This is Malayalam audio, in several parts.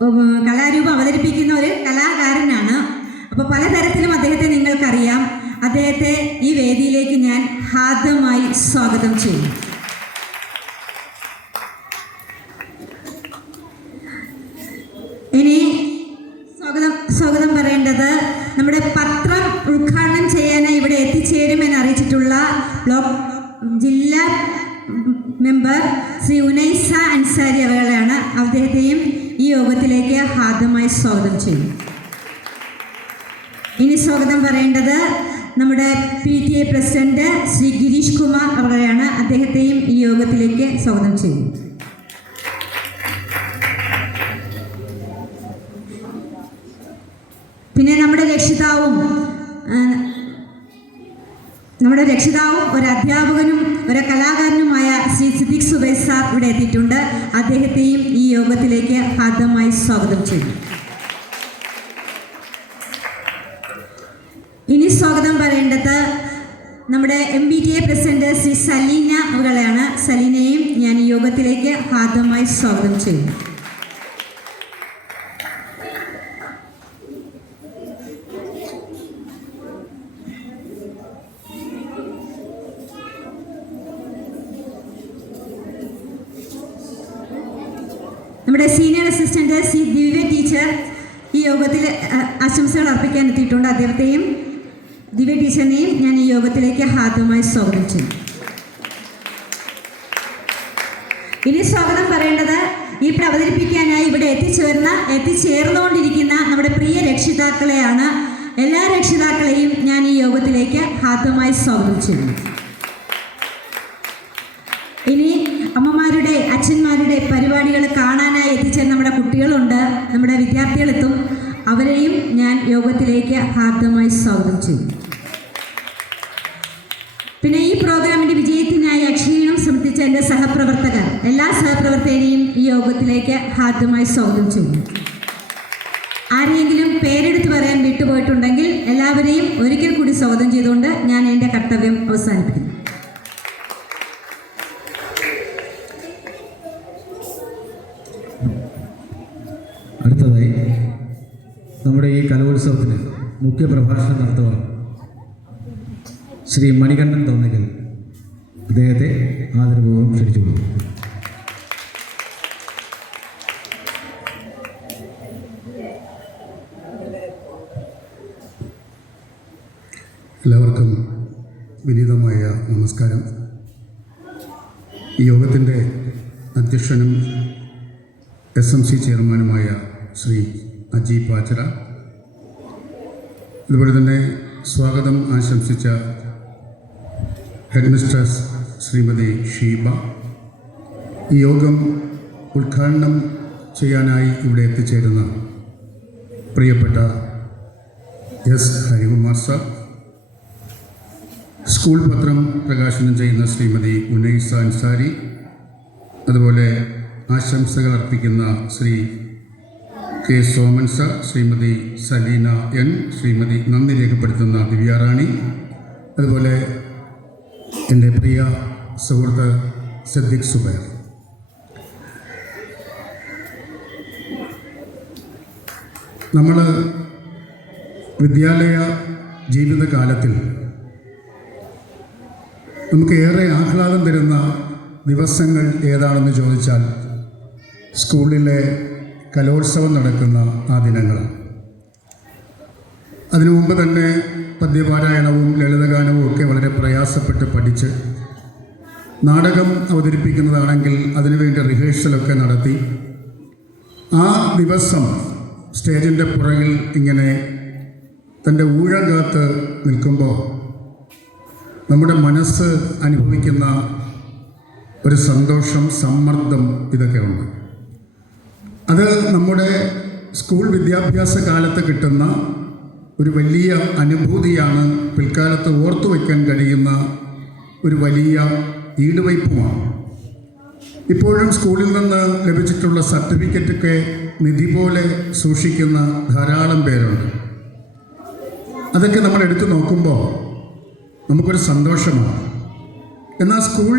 കലാരൂപം അവതരിപ്പിക്കുന്ന ഒരു കലാകാരനാണ്. അപ്പോൾ പലതരത്തിലും അദ്ദേഹത്തെ നിങ്ങൾക്കറിയാം. അദ്ദേഹത്തെ ഈ വേദിയിലേക്ക് ഞാൻ ഹാർദമായി സ്വാഗതം ചെയ്യും. ഇനി സ്വാഗതം പറയേണ്ടത് നമ്മുടെ പത്രം ഉദ്ഘാടനം ചെയ്യാനായി ഇവിടെ എത്തിച്ചേരുമെന്ന് അറിയിച്ചിട്ടുള്ള ബ്ലോക്ക് ജില്ലാ മെമ്പർ ശ്രീ ഉനൈസ അൻസാരി അവர்களാണ്. അദ്ദേഹത്തെയും ഈ യോഗത്തിലേക്ക് ഹാർദമായി സ്വാഗതം ചെയ്യും. ഇനി സ്വാഗതം പറയേണ്ടത് നമ്മുടെ PTA പ്രസിഡന്റ് ശ്രീ ഗിരീഷ് കുമാർ അവர்களാണ്. അദ്ദേഹത്തെയും ഈ യോഗത്തിലേക്ക് സ്വാഗതം ചെയ്യും. പിന്നെ നമ്മുടെ രക്ഷിതാവും ഒരു അധ്യാപകനും ഒരു കലാകാരനുമായ ശ്രീ സിദ്ദിഖ് സുബൈർ സാർ ഇവിടെ എത്തിയിട്ടുണ്ട്. അദ്ദേഹത്തെയും ഈ യോഗത്തിലേക്ക് ഹാർദമായി സ്വാഗതം ചെയ്യും. ഇനി സ്വാഗതം പറയേണ്ടത് നമ്മുടെ MBTA പ്രസിഡന്റ് ശ്രീ സലീന അവകളെയാണ്. സലീനയും ഞാൻ ഈ യോഗത്തിലേക്ക് ഹാർദമായി സ്വാഗതം ചെയ്യും. നമ്മുടെ സീനിയർ അസിസ്റ്റന്റ് ശ്രീ ദിവ്യ ടീച്ചർ ഈ യോഗത്തിൽ ആശംസകൾ അർപ്പിക്കാൻ എത്തിയിട്ടുണ്ട്. അദ്ദേഹത്തെയും ദിവ്യ ടീച്ചറിനെയും ഞാൻ ഈ യോഗത്തിലേക്ക് ഹാർദമായി സ്വാഗതം ചെയ്യും. ഇനി സ്വാഗതം പറയേണ്ടത് ഇവിടെ അവതരിപ്പിക്കാനായി ഇവിടെ എത്തിച്ചേർന്നുകൊണ്ടിരിക്കുന്ന നമ്മുടെ പ്രിയ രക്ഷിതാക്കളെയാണ്. എല്ലാ രക്ഷിതാക്കളെയും ഞാൻ ഈ യോഗത്തിലേക്ക് ഹാർദമായി സ്വാഗതം ചെയ്യുന്നു. ഇനി അമ്മമാരുടെ അച്ഛന്മാരുടെ പരിപാടികൾ കാണാനായി എത്തിച്ചേർന്ന നമ്മുടെ കുട്ടികളുണ്ട്, നമ്മുടെ വിദ്യാർത്ഥികളെത്തും. അവരെയും ഞാൻ യോഗത്തിലേക്ക് ഹാർദമായി സ്വാഗതം ചെയ്യും. പിന്നെ ഈ പ്രോഗ്രാമിൻ്റെ വിജയത്തിനായി അക്ഷീണം ശ്രമിച്ച എൻ്റെ സഹപ്രവർത്തകർ, എല്ലാ സഹപ്രവർത്തകരെയും ഈ യോഗത്തിലേക്ക് ഹാർദമായി സ്വാഗതം ചെയ്യുന്നു. ആരെയെങ്കിലും പേരെടുത്ത് പറയാൻ വിട്ടുപോയിട്ടുണ്ടെങ്കിൽ എല്ലാവരെയും ഒരിക്കൽ കൂടി സ്വാഗതം ചെയ്തുകൊണ്ട് ഞാൻ എൻ്റെ കർത്തവ്യം അവസാനിപ്പിക്കുന്നു. അടുത്തതായി നമ്മുടെ ഈ കലോത്സവത്തിന് മുഖ്യ പ്രഭാഷണം നടത്തുക ശ്രീ മണികണ്ഠൻ തോന്നകൽ. അദ്ദേഹത്തെ ആദരപൂർവ്വം ക്ഷണിച്ചുകൊള്ളുന്നു. എല്ലാവർക്കും വിനീതമായ നമസ്കാരം. ഈ യോഗത്തിൻ്റെ അധ്യക്ഷനും SMC ചെയർമാനുമായ ശ്രീ അജി പാച്ചറ, അതുപോലെ തന്നെ സ്വാഗതം ആശംസിച്ച ഹെഡ് മിസ്ട്രസ് ശ്രീമതി ഷീബ, ഈ യോഗം ഉദ്ഘാടനം ചെയ്യാനായി ഇവിടെ എത്തിച്ചേരുന്ന പ്രിയപ്പെട്ട S ഹരികുമാർ സാർ, സ്കൂൾ പത്രം പ്രകാശനം ചെയ്യുന്ന ശ്രീമതി ഉനൈസ അൻസാരി, അതുപോലെ ആശംസകൾ അർപ്പിക്കുന്ന Shri K Soman sir, Shrimati Salina N, Shrimati നന്ദി രേഖപ്പെടുത്തുന്ന ദിവ്യാറാണി, അതുപോലെ എൻ്റെ പ്രിയ സുഹൃത്ത് സിദ്ദിഖ് സുബൈർ. നമ്മൾ വിദ്യാലയ ജീവിതകാലത്തിൽ നമുക്ക് ഏറെ ആഹ്ലാദം തരുന്ന ദിവസങ്ങൾ ഏതാണെന്ന് ചോദിച്ചാൽ സ്കൂളിലെ കലോത്സവം നടക്കുന്ന ആ ദിനങ്ങളാണ്. അതിനു മുമ്പ് തന്നെ പദ്യപാരായണവും ലളിതഗാനവും ഒക്കെ വളരെ പ്രയാസപ്പെട്ട് പഠിച്ച് നാടകം അവതരിപ്പിക്കുന്നതാണെങ്കിൽ അതിനുവേണ്ടി റിഹേഴ്സലൊക്കെ നടത്തി ആ ദിവസം സ്റ്റേജിൻ്റെ പുറകിൽ ഇങ്ങനെ തൻ്റെ ഊഴം കാത്ത് നിൽക്കുമ്പോൾ നമ്മുടെ മനസ്സ് അനുഭവിക്കുന്ന ഒരു സന്തോഷം, സമ്മർദ്ദം, ഇതൊക്കെ ഉണ്ട്. അത് നമ്മുടെ സ്കൂൾ വിദ്യാഭ്യാസ കാലത്ത് കിട്ടുന്ന ഒരു വലിയ അനുഭൂതിയാണ്, പിൽക്കാലത്ത് ഓർത്തു വയ്ക്കാൻ കഴിയുന്ന ഒരു വലിയ ഈടുവയ്പ്പുമാണ്. ഇപ്പോഴും സ്കൂളിൽ നിന്ന് ലഭിച്ചിട്ടുള്ള സർട്ടിഫിക്കറ്റൊക്കെ നിധി പോലെ സൂക്ഷിക്കുന്ന ധാരാളം പേരുണ്ട്. അതൊക്കെ നമ്മൾ എടുത്തു നോക്കുമ്പോൾ നമുക്കൊരു സന്തോഷമാണ്. എന്നാൽ സ്കൂൾ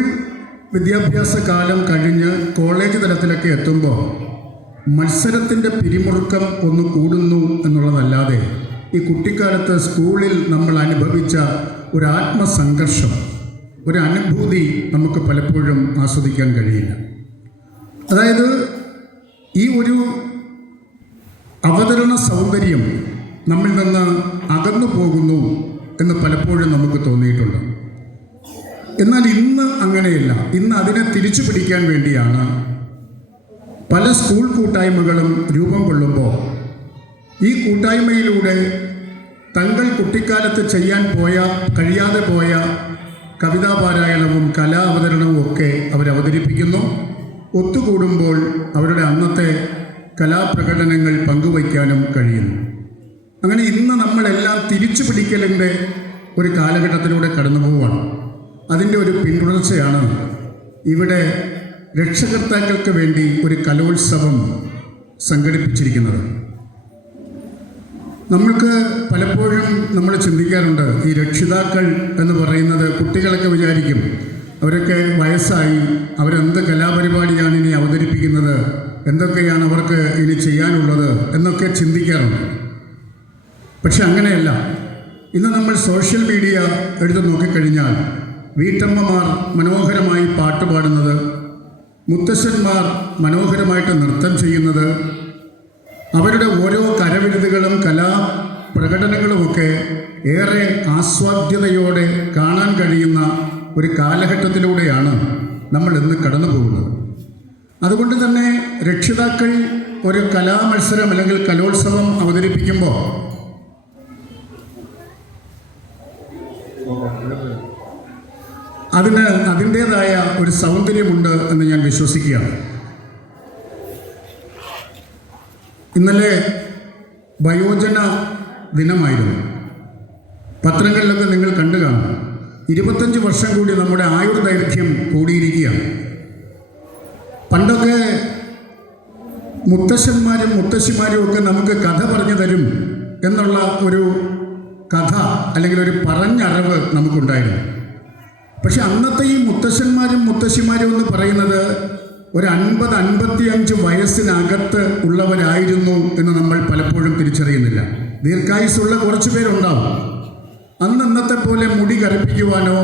വിദ്യാഭ്യാസ കാലം കഴിഞ്ഞ് കോളേജ് തലത്തിലൊക്കെ എത്തുമ്പോൾ മത്സരത്തിൻ്റെ പിരിമുറുക്കം ഒന്ന് കൂടുന്നു എന്നുള്ളതല്ലാതെ ഈ കുട്ടിക്കാലത്ത് സ്കൂളിൽ നമ്മൾ അനുഭവിച്ച ഒരു ആത്മസംഘർഷം, ഒരു അനുഭൂതി നമുക്ക് പലപ്പോഴും ആസ്വദിക്കാൻ കഴിയില്ല. അതായത് ഈ ഒരു അവതരണ സൗന്ദര്യം നമ്മിൽ നിന്ന് അകന്നു പോകുന്നു എന്ന് പലപ്പോഴും നമുക്ക് തോന്നിയിട്ടുണ്ട്. എന്നാൽ ഇന്ന് അങ്ങനെയല്ല. ഇന്ന് അതിനെ തിരിച്ചു പിടിക്കാൻ വേണ്ടിയാണ് പല സ്കൂൾ കൂട്ടായ്മകളും രൂപം കൊള്ളുമ്പോൾ ഈ കൂട്ടായ്മയിലൂടെ തങ്ങൾ കുട്ടിക്കാലത്ത് ചെയ്യാൻ കഴിയാതെ പോയ കവിതാപാരായണവും കലാവതരണവും ഒക്കെ അവരവതരിപ്പിക്കുന്നു. ഒത്തുകൂടുമ്പോൾ അവരുടെ അന്നത്തെ കലാപ്രകടനങ്ങൾ പങ്കുവയ്ക്കാനും കഴിയുന്നു. അങ്ങനെ ഇന്ന് നമ്മളെല്ലാം തിരിച്ചു പിടിക്കലിൻ്റെ ഒരു കാലഘട്ടത്തിലൂടെ കടന്നു പോവുകയാണ്. അതിൻ്റെ ഒരു പിന്തുടർച്ചയാണ് ഇവിടെ രക്ഷകർത്താക്കൾക്ക് വേണ്ടി ഒരു കലോത്സവം സംഘടിപ്പിച്ചിരിക്കുന്നത്. നമ്മൾക്ക് പലപ്പോഴും നമ്മൾ ചിന്തിക്കാറുണ്ട്, ഈ രക്ഷിതാക്കൾ എന്ന് പറയുന്നത് കുട്ടികളൊക്കെ വിചാരിക്കും അവരൊക്കെ വയസ്സായി, അവരെന്ത് കലാപരിപാടിയാണ് ഇനി അവതരിപ്പിക്കുന്നത്, എന്തൊക്കെയാണ് അവർക്ക് ഇനി ചെയ്യാനുള്ളത് എന്നൊക്കെ ചിന്തിക്കാറുണ്ട്. പക്ഷെ അങ്ങനെയല്ല. ഇന്ന് നമ്മൾ സോഷ്യൽ മീഡിയ എടുത്ത് നോക്കിക്കഴിഞ്ഞാൽ വീട്ടമ്മമാർ മനോഹരമായി പാട്ട് പാടുന്നത്, മുത്തശ്ശന്മാർ മനോഹരമായിട്ട് നൃത്തം ചെയ്യുന്നത്, അവരുടെ ഓരോ കരവിരുതുകളും കലാപ്രകടനങ്ങളുമൊക്കെ ഏറെ ആസ്വാദ്യതയോടെ കാണാൻ കഴിയുന്ന ഒരു കാലഘട്ടത്തിലൂടെയാണ് നമ്മൾ ഇന്ന് കടന്നു പോകുന്നത്. അതുകൊണ്ട് തന്നെ രക്ഷിതാക്കൾ ഒരു കലാമത്സരം അല്ലെങ്കിൽ കലോത്സവം അവതരിപ്പിക്കുമ്പോൾ അതിന് അതിൻ്റേതായ ഒരു സൗന്ദര്യമുണ്ട് എന്ന് ഞാൻ വിശ്വസിക്കുകയാണ്. ഇന്നലെ വയോജന ദിനമായിരുന്നു. പത്രങ്ങളിലൊക്കെ നിങ്ങൾ കണ്ടു കാണും. 25 വർഷം കൂടി നമ്മുടെ ആയുർദൈർഘ്യം കൂടിയിരിക്കുകയാണ്. പണ്ടൊക്കെ മുത്തശ്ശന്മാരും മുത്തശ്ശിമാരും ഒക്കെ നമുക്ക് കഥ പറഞ്ഞു തരും എന്നുള്ള ഒരു കഥ അല്ലെങ്കിൽ ഒരു പറഞ്ഞറിവ് നമുക്കുണ്ടായിരുന്നു. പക്ഷെ അന്നത്തെ ഈ മുത്തശ്ശന്മാരും മുത്തശ്ശിമാരും എന്ന് പറയുന്നത് ഒരു 50-55 വയസ്സിനകത്ത് ഉള്ളവരായിരുന്നു എന്ന് നമ്മൾ പലപ്പോഴും തിരിച്ചറിയുന്നില്ല. ദീർഘായുസ്സുള്ള കുറച്ച് പേരുണ്ടാവും. അന്നത്തെ പോലെ മുടി കറുപ്പിക്കുവാനോ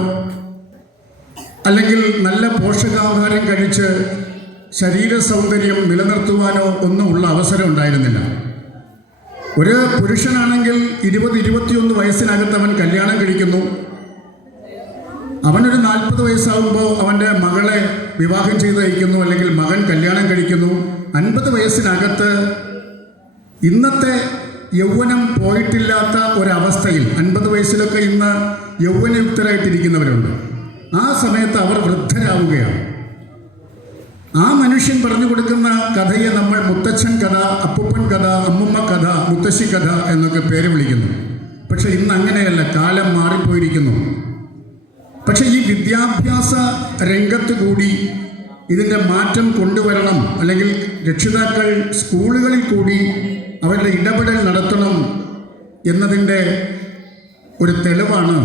അല്ലെങ്കിൽ നല്ല പോഷകാഹാരം കഴിച്ച് ശരീര സൗന്ദര്യം നിലനിർത്തുവാനോ ഒന്നും ഉള്ള അവസരം ഉണ്ടായിരുന്നില്ല. ഒരു പുരുഷനാണെങ്കിൽ 20-21 വയസ്സിനകത്ത് അവൻ കല്യാണം കഴിക്കുന്നു. അവനൊരു 40 വയസ്സാകുമ്പോൾ അവൻ്റെ മകളെ വിവാഹം ചെയ്ത് അയക്കുന്നു, അല്ലെങ്കിൽ മകൻ കല്യാണം കഴിക്കുന്നു. 50 വയസ്സിനകത്ത് ഇന്നത്തെ യൗവനം പോയിട്ടില്ലാത്ത ഒരവസ്ഥയിൽ 50 വയസ്സിലൊക്കെ ഇന്ന് യൗവനയുക്തരായിട്ടിരിക്കുന്നവരുണ്ട്. ആ സമയത്ത് അവർ വൃദ്ധരാവുകയാണ്. ആ മനുഷ്യൻ പറഞ്ഞു കൊടുക്കുന്ന കഥയെ നമ്മൾ മുത്തച്ഛൻ കഥ, അപ്പൂപ്പൻ കഥ, അമ്മുമ്മ കഥ, മുത്തശ്ശി കഥ എന്നൊക്കെ പേര് വിളിക്കുന്നു. പക്ഷെ ഇന്ന് അങ്ങനെയല്ല, കാലം മാറിപ്പോയിരിക്കുന്നു. പക്ഷെ ഈ വിദ്യാഭ്യാസ രംഗത്ത് കൂടി ഇതിൻ്റെ മാറ്റം കൊണ്ടുവരണം, അല്ലെങ്കിൽ രക്ഷിതാക്കൾ സ്കൂളുകളിൽ കൂടി അവരുടെ ഇടപെടൽ നടത്തണം എന്നതിൻ്റെ ഒരു തെളിവാണ്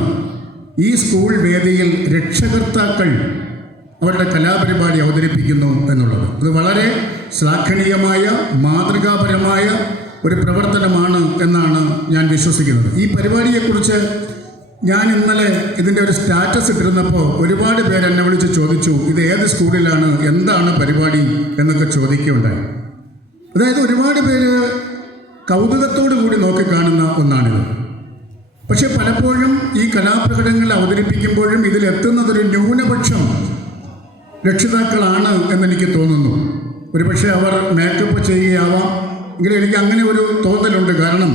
ഈ സ്കൂൾ വേദിയിൽ രക്ഷകർത്താക്കൾ അവരുടെ കലാപരിപാടി അവതരിപ്പിക്കുന്നു എന്നുള്ളത്. അത് വളരെ ശ്ലാഘനീയമായ മാതൃകാപരമായ ഒരു പ്രവർത്തനമാണ് എന്നാണ് ഞാൻ വിശ്വസിക്കുന്നത്. ഈ പരിപാടിയെക്കുറിച്ച് ഞാൻ ഇന്നലെ ഇതിൻ്റെ ഒരു സ്റ്റാറ്റസ് ഇട്ടിരുന്നപ്പോൾ ഒരുപാട് പേര് എന്നെ വിളിച്ച് ചോദിച്ചു, ഇത് ഏത് സ്കൂളിലാണ്, എന്താണ് പരിപാടി എന്നൊക്കെ ചോദിക്കുകയുണ്ടായി. അതായത് ഒരുപാട് പേര് കൗതുകത്തോടു കൂടി നോക്കിക്കാണുന്ന ഒന്നാണിത്. പക്ഷെ പലപ്പോഴും ഈ കലാപ്രകടനങ്ങൾ അവതരിപ്പിക്കുമ്പോഴും ഇതിലെത്തുന്നതൊരു ന്യൂനപക്ഷം രക്ഷിതാക്കളാണ് എന്നെനിക്ക് തോന്നുന്നു. ഒരുപക്ഷെ അവർ മേക്കപ്പ് ചെയ്യുകയാവാം. എങ്കിലും എനിക്ക് അങ്ങനെ ഒരു തോന്നലുണ്ട്. കാരണം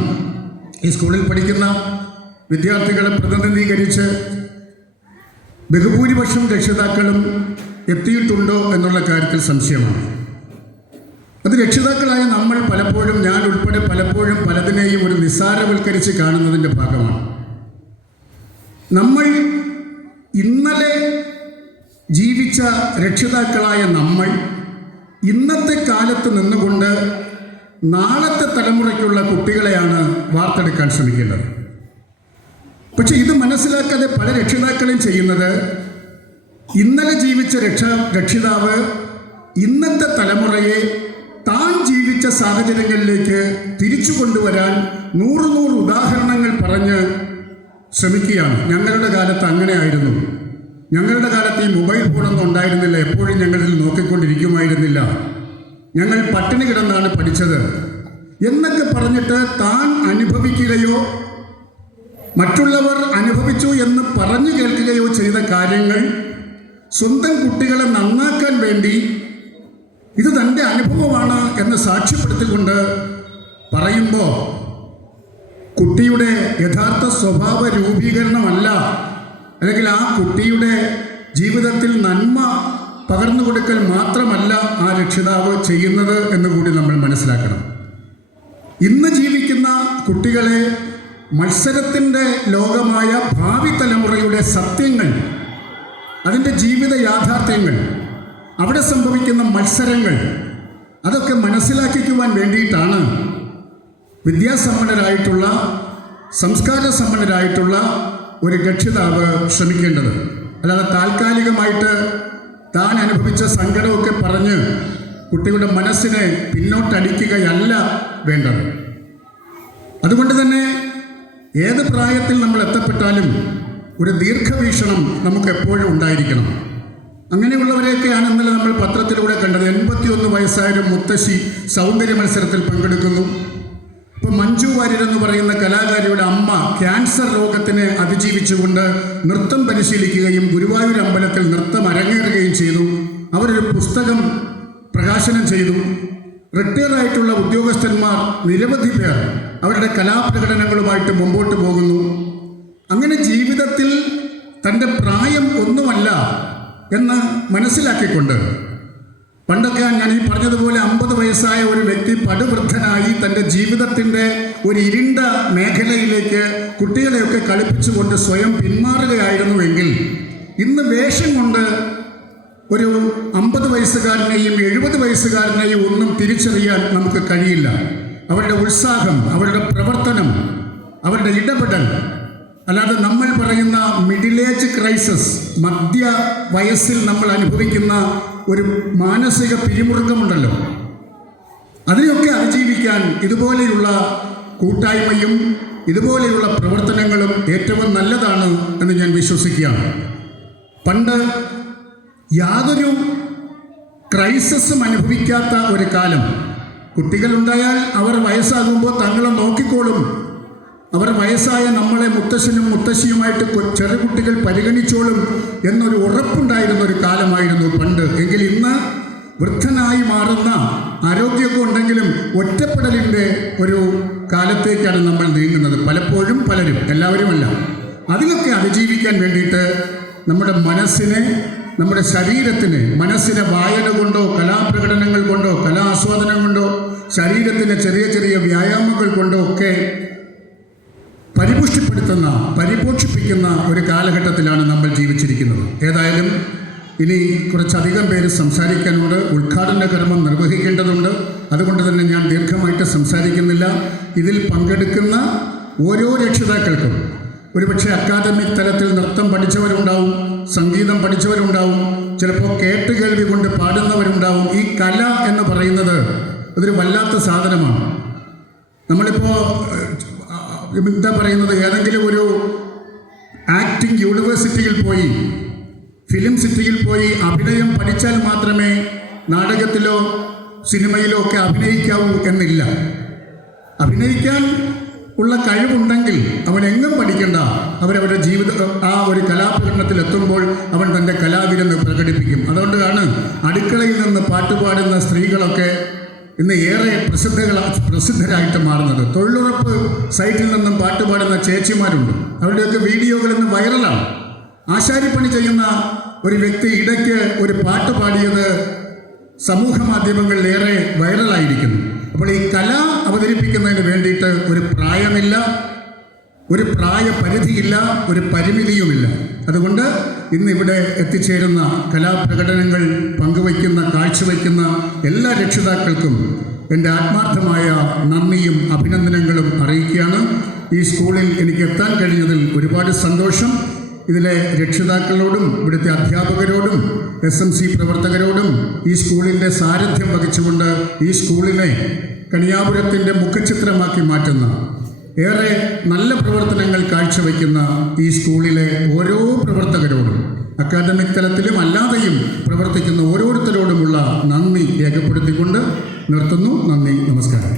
ഈ സ്കൂളിൽ പഠിക്കുന്ന വിദ്യാർത്ഥികളെ പ്രതിനിധീകരിച്ച് ബഹുഭൂരിപക്ഷം രക്ഷിതാക്കളും എത്തിയിട്ടുണ്ടോ എന്നുള്ള കാര്യത്തിൽ സംശയമാണ്. അത് രക്ഷിതാക്കളായ നമ്മൾ പലപ്പോഴും, ഞാൻ ഉൾപ്പെടെ പലപ്പോഴും പലതിനെയും ഒരു നിസ്സാരവൽക്കരിച്ച് കാണുന്നതിൻ്റെ ഭാഗമാണ്. നമ്മൾ ഇന്നലെ ജീവിച്ച രക്ഷിതാക്കളായ നമ്മൾ ഇന്നത്തെ കാലത്ത് നിന്നുകൊണ്ട് നാളത്തെ തലമുറയ്ക്കുള്ള കുട്ടികളെയാണ് വാർത്തെടുക്കാൻ ശ്രമിക്കേണ്ടത്. പക്ഷെ ഇത് മനസ്സിലാക്കാതെ പല രക്ഷിതാക്കളും ചെയ്യുന്നത്, ഇന്നലെ ജീവിച്ച രക്ഷിതാവ് ഇന്നത്തെ തലമുറയെ താൻ താൻ ജീവിച്ച സാഹചര്യങ്ങളിലേക്ക് തിരിച്ചു കൊണ്ടുവരാൻ 100 ഉദാഹരണങ്ങൾ പറഞ്ഞ് ശ്രമിക്കുകയാണ്. ഞങ്ങളുടെ കാലത്ത് അങ്ങനെയായിരുന്നു, ഞങ്ങളുടെ കാലത്ത് ഈ മൊബൈൽ ഫോണൊന്നും ഉണ്ടായിരുന്നില്ല, എപ്പോഴും ഞങ്ങളിൽ നോക്കിക്കൊണ്ടിരിക്കുമായിരുന്നില്ല, ഞങ്ങൾ പട്ടിണി കിടന്നാണ് പഠിച്ചത് എന്നൊക്കെ പറഞ്ഞിട്ട് താൻ അനുഭവിക്കുകയോ മറ്റുള്ളവർ അനുഭവിച്ചു എന്ന് പറഞ്ഞു കേൾക്കുകയോ ചെയ്ത കാര്യങ്ങൾ സ്വന്തം കുട്ടികളെ നന്നാക്കാൻ വേണ്ടി ഇത് തൻ്റെ അനുഭവമാണ് എന്ന് സാക്ഷ്യപ്പെടുത്തിക്കൊണ്ട് പറയുമ്പോൾ കുട്ടിയുടെ യഥാർത്ഥ സ്വഭാവ രൂപീകരണമല്ല, അല്ലെങ്കിൽ ആ കുട്ടിയുടെ ജീവിതത്തിൽ നന്മ പകർന്നു കൊടുക്കൽ മാത്രമല്ല ആ രക്ഷിതാവ് ചെയ്യുന്നത് എന്ന് കൂടി നമ്മൾ മനസ്സിലാക്കണം. ഇന്ന് ജീവിക്കുന്ന കുട്ടികളെ മത്സരത്തിൻ്റെ ലോകമായ ഭാവി തലമുറയുടെ സത്യങ്ങൾ, അതിൻ്റെ ജീവിത യാഥാർത്ഥ്യങ്ങൾ, അവിടെ സംഭവിക്കുന്ന മത്സരങ്ങൾ, അതൊക്കെ മനസ്സിലാക്കിക്കുവാൻ വേണ്ടിയിട്ടാണ് വിദ്യാസമ്പന്നരായിട്ടുള്ള സംസ്കാര സമ്പന്നരായിട്ടുള്ള ഒരു രക്ഷിതാവ് ശ്രമിക്കേണ്ടത്. അല്ലാതെ താൽക്കാലികമായിട്ട് താൻ അനുഭവിച്ച സങ്കടമൊക്കെ പറഞ്ഞ് കുട്ടികളുടെ മനസ്സിനെ പിന്നോട്ടടിക്കുകയല്ല വേണ്ടത്. അതുകൊണ്ട് തന്നെ ഏത് പ്രായത്തിൽ നമ്മൾ എത്തപ്പെട്ടാലും ഒരു ദീർഘവീക്ഷണം നമുക്ക് എപ്പോഴും ഉണ്ടായിരിക്കണം. അങ്ങനെയുള്ളവരെയൊക്കെയാണ് ഇന്നലെ നമ്മൾ പത്രത്തിലൂടെ കണ്ടത്. 81 വയസ്സായൊരു മുത്തശ്ശി സൗന്ദര്യ മത്സരത്തിൽ പങ്കെടുക്കുന്നു. ഇപ്പോൾ മഞ്ജു വാര്യർ എന്ന് പറയുന്ന കലാകാരിയുടെ അമ്മ ക്യാൻസർ രോഗത്തിനെ അതിജീവിച്ചുകൊണ്ട് നൃത്തം പരിശീലിക്കുകയും ഗുരുവായൂർ അമ്പലത്തിൽ നൃത്തം അരങ്ങേറുകയും ചെയ്തു. അവരൊരു പുസ്തകം പ്രകാശനം ചെയ്തു. റിട്ടയറായിട്ടുള്ള ഉദ്യോഗസ്ഥന്മാർ നിരവധി പേർ അവരുടെ കലാപ്രകടനങ്ങളുമായിട്ട് മുമ്പോട്ട് പോകുന്നു. അങ്ങനെ ജീവിതത്തിൽ തൻ്റെ പ്രായം ഒന്നുമല്ല എന്ന് മനസ്സിലാക്കിക്കൊണ്ട്, പണ്ടൊക്കെ ഞാൻ ഈ പറഞ്ഞതുപോലെ 50 വയസ്സായ ഒരു വ്യക്തി പടുവൃദ്ധനായി തൻ്റെ ജീവിതത്തിൻ്റെ ഒരു ഇരുണ്ട മേഖലയിലേക്ക് കുട്ടികളെയൊക്കെ കളിപ്പിച്ചുകൊണ്ട് സ്വയം പിന്മാറുകയായിരുന്നുവെങ്കിൽ, ഇന്ന് വേഷം കൊണ്ട് ഒരു 50 വയസ്സുകാരനെയും 70 വയസ്സുകാരനെയും ഒന്നും തിരിച്ചറിയാൻ നമുക്ക് കഴിയില്ല. അവരുടെ ഉത്സാഹം, അവരുടെ പ്രവർത്തനം, അവരുടെ ഇടപെടൽ, അല്ലാതെ നമ്മൾ പറയുന്ന മിഡിൽ ഏജ് ക്രൈസിസ്, മധ്യ വയസ്സിൽ നമ്മൾ അനുഭവിക്കുന്ന ഒരു മാനസിക പിരിമുറുക്കമുണ്ടല്ലോ, അതിനെയൊക്കെ അതിജീവിക്കാൻ ഇതുപോലെയുള്ള കൂട്ടായ്മയും ഇതുപോലെയുള്ള പ്രവർത്തനങ്ങളും ഏറ്റവും നല്ലതാണ് എന്ന് ഞാൻ വിശ്വസിക്കുകയാണ്. പണ്ട് യാതൊരു ക്രൈസിസും അനുഭവിക്കാത്ത ഒരു കാലം, കുട്ടികളുണ്ടായാൽ അവർ വയസ്സാകുമ്പോൾ തങ്ങളെ നോക്കിക്കോളും, അവർ വയസ്സായ നമ്മളെ മുത്തശ്ശനും മുത്തശ്ശിയുമായിട്ട് ചെറുകുട്ടികൾ പരിഗണിച്ചോളും എന്നൊരു ഉറപ്പുണ്ടായിരുന്ന ഒരു കാലമായിരുന്നു പണ്ട്. എങ്കിൽ ഇന്ന് വൃദ്ധനായി മാറുന്ന, ആരോഗ്യമൊക്കെ ഉണ്ടെങ്കിലും ഒറ്റപ്പെടലിൻ്റെ ഒരു കാലത്തേക്കാണ് നമ്മൾ നീങ്ങുന്നത്. പലപ്പോഴും പലരും, എല്ലാവരുമല്ല. അതിനൊക്കെ അതിജീവിക്കാൻ വേണ്ടിയിട്ട് നമ്മുടെ മനസ്സിനെ, നമ്മുടെ ശരീരത്തിന്, മനസ്സിനെ വായന കൊണ്ടോ കലാപ്രകടനങ്ങൾ കൊണ്ടോ കലാസ്വാദനം കൊണ്ടോ ശരീരത്തിൻ്റെ ചെറിയ ചെറിയ വ്യായാമങ്ങൾ കൊണ്ടോ ഒക്കെ പരിപുഷ്ടിപ്പെടുത്തുന്ന, പരിപോഷിപ്പിക്കുന്ന ഒരു കാലഘട്ടത്തിലാണ് നമ്മൾ ജീവിച്ചിരിക്കുന്നത്. ഏതായാലും ഇനി കുറച്ചധികം പേര് സംസാരിക്കാനുണ്ട്, ഉദ്ഘാടന കർമ്മം നിർവഹിക്കേണ്ടതുണ്ട്. അതുകൊണ്ട് തന്നെ ഞാൻ ദീർഘമായിട്ട് സംസാരിക്കുന്നില്ല. ഇതിൽ പങ്കെടുക്കുന്ന ഓരോ രക്ഷിതാക്കൾക്കും ഒരുപക്ഷെ അക്കാദമിക് തലത്തിൽ നൃത്തം പഠിച്ചവരുണ്ടാവും, സംഗീതം പഠിച്ചവരുണ്ടാവും, ചിലപ്പോൾ കേട്ടുകേൾവി കൊണ്ട് പാടുന്നവരുണ്ടാവും. ഈ കല എന്ന് പറയുന്നത് അതൊരു വല്ലാത്ത സാധനമാണ്. നമ്മളിപ്പോൾ എന്താ പറയുന്നത്, ഏതെങ്കിലും ഒരു ആക്ടിംഗ് യൂണിവേഴ്സിറ്റിയിൽ പോയി, ഫിലിം സിറ്റിയിൽ പോയി അഭിനയം പഠിച്ചാൽ മാത്രമേ നാടകത്തിലോ സിനിമയിലോ ഒക്കെ അഭിനയിക്കാവൂ എന്നില്ല. അഭിനയിക്കാൻ ഉള്ള കഴിവുണ്ടെങ്കിൽ അവൻ എങ്ങും പഠിക്കേണ്ട, അവരവരുടെ ആ ഒരു കലാപ്രകടനത്തിൽ എത്തുമ്പോൾ അവൻ തൻ്റെ കലാവിരുന്ന് പ്രകടിപ്പിക്കും. അതുകൊണ്ടാണ് അടുക്കളയിൽ നിന്ന് പാട്ടുപാടുന്ന സ്ത്രീകളൊക്കെ ഇന്ന് ഏറെ പ്രസിദ്ധരായിട്ട് മാറുന്നത്. തൊഴിലുറപ്പ് സൈറ്റിൽ നിന്നും പാട്ടുപാടുന്ന ചേച്ചിമാരുണ്ട്, അവരുടെയൊക്കെ വീഡിയോകൾ ഇന്ന് വൈറലാണ്. ആശാരിപ്പണി ചെയ്യുന്ന ഒരു വ്യക്തി ഇടയ്ക്ക് ഒരു പാട്ട് പാടിയത് സമൂഹ മാധ്യമങ്ങളിൽ ഏറെ വൈറലായിരിക്കുന്നു. അപ്പോൾ ഈ കല അവതരിപ്പിക്കുന്നതിന് വേണ്ടിയിട്ട് ഒരു പ്രായമില്ല, ഒരു പ്രായപരിധിയില്ല, ഒരു പരിമിതിയുമില്ല. അതുകൊണ്ട് ഇന്നിവിടെ എത്തിച്ചേരുന്ന കലാപ്രകടനങ്ങൾ പങ്കുവയ്ക്കുന്ന, കാഴ്ചവയ്ക്കുന്ന എല്ലാ രക്ഷിതാക്കൾക്കും എൻ്റെ ആത്മാർത്ഥമായ നന്ദിയും അഭിനന്ദനങ്ങളും അറിയിക്കുകയാണ്. ഈ സ്കൂളിൽ എനിക്ക് എത്താൻ കഴിഞ്ഞതിൽ ഒരുപാട് സന്തോഷം. ഇതിലെ രക്ഷിതാക്കളോടും ഇവിടുത്തെ അധ്യാപകരോടും SMC പ്രവർത്തകരോടും ഈ സ്കൂളിൻ്റെ സാരഥ്യം വഹിച്ചുകൊണ്ട് ഈ സ്കൂളിനെ കണിയാപുരത്തിൻ്റെ മുഖചിത്രമാക്കി മാറ്റുന്ന ഏറെ നല്ല പ്രവർത്തനങ്ങൾ കാഴ്ചവെക്കുന്ന ഈ സ്കൂളിലെ ഓരോ പ്രവർത്തകരോടും അക്കാദമിക് തലത്തിലും അല്ലാതെയും പ്രവർത്തിക്കുന്ന ഓരോരുത്തരോടുമുള്ള നന്ദി രേഖപ്പെടുത്തിക്കൊണ്ട് നിർത്തുന്നു. നന്ദി, നമസ്കാരം.